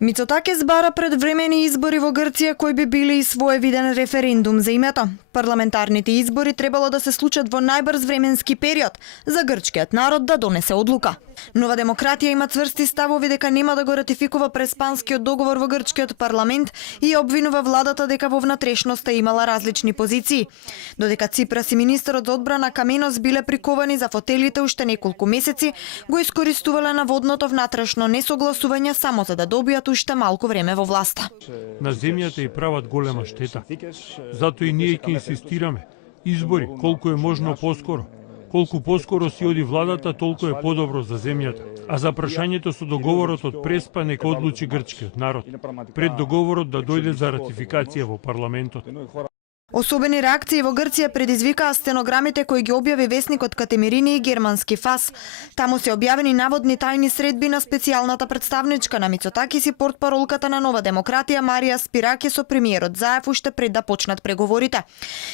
Мицотакис бара предвремени избори во Грција кои би биле и своевиден референдум за името. Парламентарните избори требало да се случат во најбрз временски период за грчкиот народ да донесе одлука. Нова демократија има цврсти ставови дека нема да го ратификува преспанскиот договор во грчкиот парламент и обвинува владата дека во внатрешноста имала различни позиции. Додека Ципрас и министерот за одбрана Каменос биле приковани за фотелите уште неколку месеци, го искористувале наводното внатрешно несогласување само за да добијат уште малку време во власта. На земјата и прават голема штета. Зато и ние ќе инсистираме. Избори, колку е можно поскоро. Колку поскоро си оди владата, толку е подобро за земјата. А за прашањето со договорот од Преспа нека одлучи грчкиот народ. Пред договорот да дојде за ратификација во парламентот. Особени реакции во Грција предизвикаа стенограмите кои ги објави весникот Катемирини и германски ФАС. Таму се објавени наводни тајни средби на специјалната представничка на Мицотакис и портпаролката на Нова демократија Марија Спираки со премиерот Заев уште пред да почнат преговорите.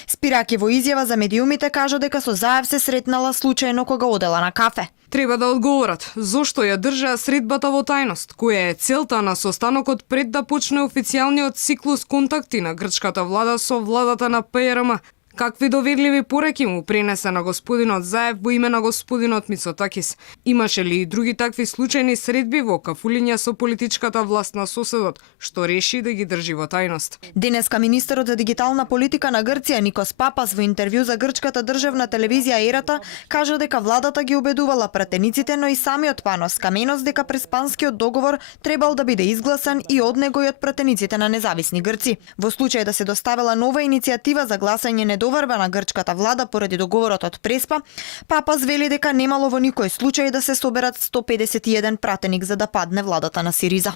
Спираки во изјава за медиумите кажа дека со Заев се сретнала случајно кога одела на кафе. Треба да одговорат зошто ја држаа средбата во тајност, која е целта на состанокот пред да почне официјалниот циклус контакти на грчката влада со владата на ПРМ. Какви доверливи пореки му пренесе на господинот Заев во име на господинот Мицотакис? Имаше ли и други такви случајни средби во кафулиња со политичката власт на соседот, што реши да ги држи во тајност? Денеска министерот за дигитална политика на Грција Никос Папас во интервју за грчката државна телевизија Ерата кажа дека владата ги убедувала пратениците, но и самиот Панос Каменос дека преспанскиот договор требал да биде изгласан и од него и од пратениците на независни грци. Во случај да се доставила нова иницијатива за гласање недоварба на грчката влада поради договорот од Преспа, Папас вели дека немало во никој случај да се соберат 151 пратеник за да падне владата на Сириза.